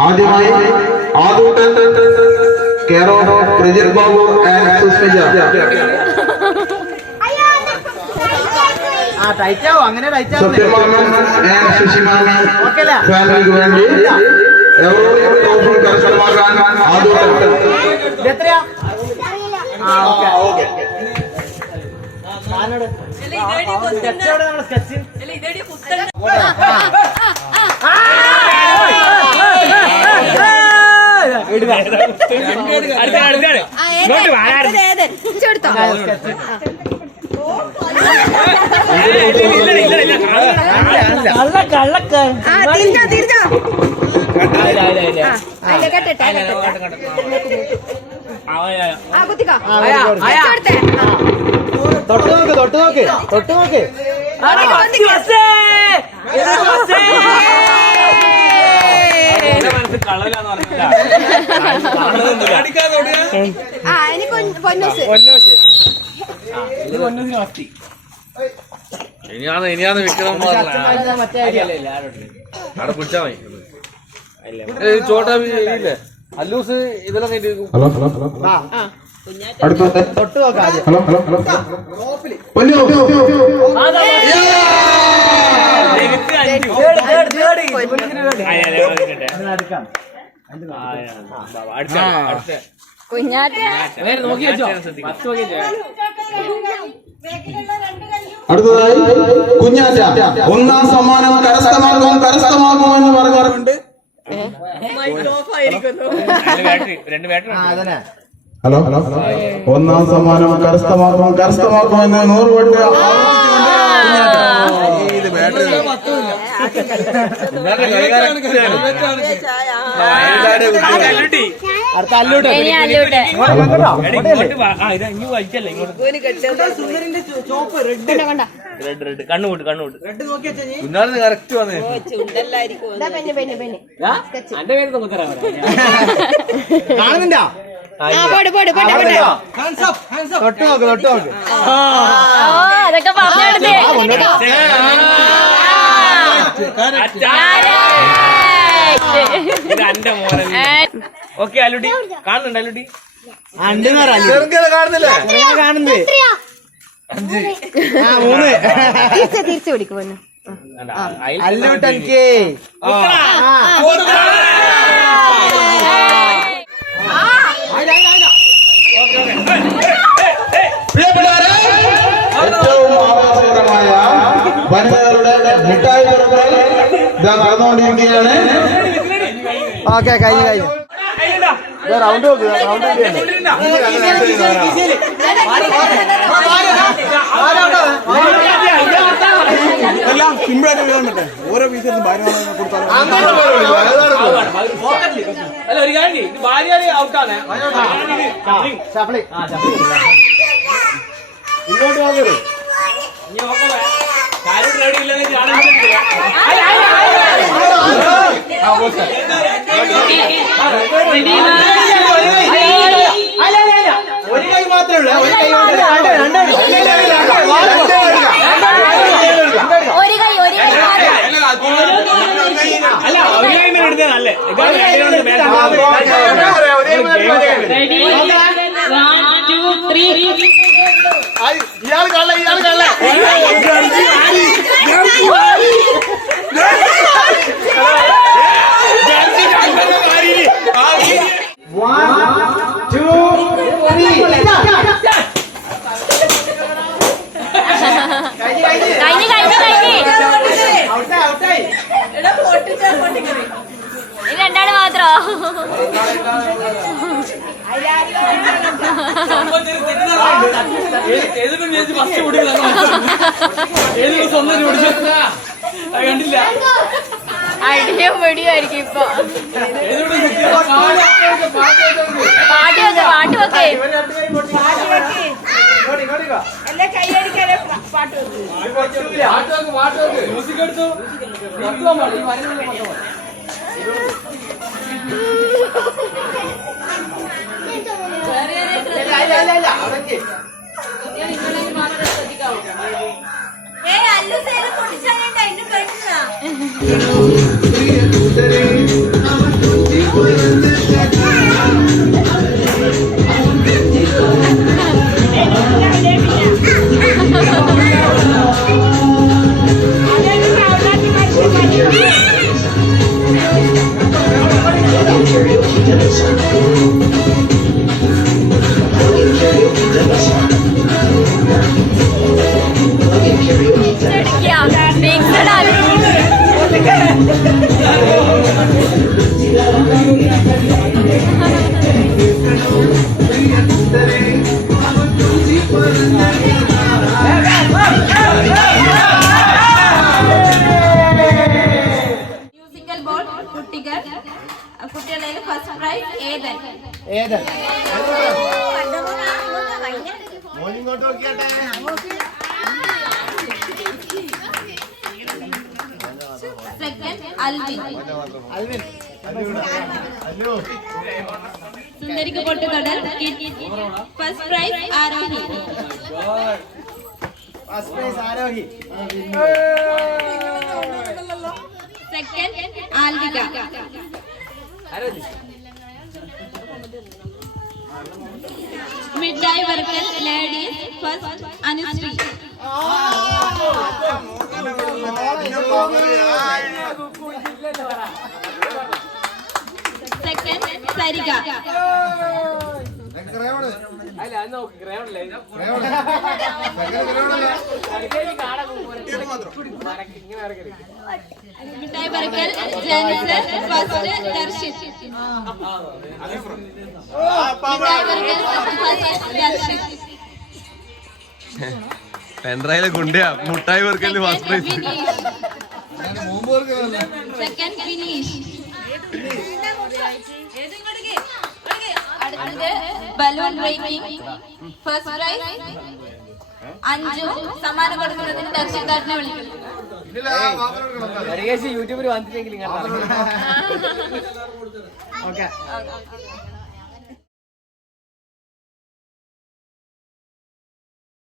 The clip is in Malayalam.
ആദ്യമായി ആദൂട്ടൻ care of Prajith Babu and Susmija ഫാമിലിക്ക് വേണ്ടി ട്രോഫി കരസ്ഥമാക്കാൻ ആദൂട്ടൻ സ്കെച്ച് എവിടെ നമ്മുടെ സ്കെച്ച് കൊടുത്തോ കള്ള കള്ളക്ക ആ തിരിഞ്ഞോ തിരിഞ്ഞോ തൊട്ട് നോക്ക് തൊട്ട് നോക്ക് തൊട്ട് നോക്ക് ഇനിയാണ് ഇനിയാണ് വിക്രം അവിടെ പിടിച്ചാ മതി. ചോട്ടാ ഇല്ലേ? അല്ലൂസ് ഇതെല്ലാം ഹലോ ഹലോ ഹലോ. അടുത്തത് ഹലോ നോക്ക് ആദ്യം. ഹലോ ഹലോ ഹലോ പൊന്നു അടുക്കാം കുഞ്ഞാറ്റ. അടുത്തതായി കുഞ്ഞാറ്റ. ഒന്നാം സമ്മാനം കരസ്ഥമാക്കും കരസ്ഥമാക്കും എന്ന് അതന്നെ. ഹലോ? ഹലോ. ഒന്നാം സമ്മാനം കരസ്ഥമാക്കും കരസ്ഥമാക്കും എന്ന് നൂറ് വട്ട് അടുത്ത അല്ലൂട്ട് കണ്ണുകൂട്ട് കണ്ണുകൂട്ട് റെഡ് കറക്റ്റ് വന്നേ. കാണുന്നുണ്ടോ? പോട്ടെ പോട്ടെ തൊട്ട് നോക്ക് തൊട്ട് നോക്ക്. ഓ അതൊക്കെ മോനെ. ഓക്കെ അല്ലുടി കാണുന്നുണ്ട് ചെറുക്കനെ കാണുന്നില്ലേ? കാണുന്നത് ആ മൂന്ന്. തിരിച്ച് തിരിച്ചു പിടിക്കും പൊന്നു. അല്ലൂട്ട് നടന്നുകൊണ്ടിരിക്കുകയാണ് ഓക്കെ കഴിഞ്ഞു കഴിഞ്ഞു. റൗണ്ട് റൗണ്ട് എല്ലാം സിമ്പിൾ ആയിട്ട് എഴുതാൻ പറ്റേ. ഓരോ പീസ് എടുത്ത് ഭാര്യ കൊടുത്താലും അല്ല ഒരു കാര്യം ഇത് ഭാര്യ ഔട്ടാണ് ഇങ്ങോട്ട് നോക്കരുത് ഇനി നോക്കണേ. കാര്യം റെഡി ഇല്ലെങ്കിൽ ഞാൻ ഒരു കൈ മാത്രമേ ഉള്ളൂ ഒരു കൈ രണ്ട് രണ്ട് ഒരു കൈ ഒരു കൈ അല്ല ഒരു കൈ മേലെ എടുത്തേ നല്ലേ ഇയാൾ കള്ള ഇയാൾ കള്ള കഴിഞ്ഞ് കഴിഞ്ഞ് കഴിഞ്ഞ് ഔട്ടായി ഔട്ടായി ഇനി രണ്ടാൾ മാത്രോ ഏതൊക്കെ ചേച്ചി ഫസ്റ്റ് കൊടുക്കില്ല ഏതൊക്കെ സ്വന്തം ഓടിച്ചു കണ്ടില്ല അടിയും പിടിയുമായിരിക്കും ഇപ്പൊ ഏതൊക്കെ പാട്ട് വെക്കേ പാട്ട്. വെക്ക് മ്യൂസിക് എടുത്തു നിർത്തുവാൻ അല്ലു മൊത്തം മതി. പൊട്ടിച്ചാൽ അതിന്റെ പെണ്ണ കുട്ടികളുടെ ഫസ്റ്റ് പ്രൈസ് ഏതൻ. ഏത് സെക്കൻഡ് അൽവിൻ. അൽവിൻ സുന്ദരിക്ക് പൊട്ടുകടൽ first prize Aarohi. First prize Aarohi. Second Alvika. മിഠായി Varkala ladies first Anusree. Second Sarika മിഠായി പറക്കൽ ജനറൽ ഫസ്റ്റ് ദർശിത് പെൻഡ്രൈവിലെ മുട്ടായി Varkala first prize second finish balloon breaking first prize അഞ്ചു സമ്മാനം കൊടുക്കുന്നതിന് ദർശിതാട്ടിനെ വിളിക്കുന്നു. യൂട്യൂബിൽ വന്നിട്ടെങ്കിലും ഓക്കെ.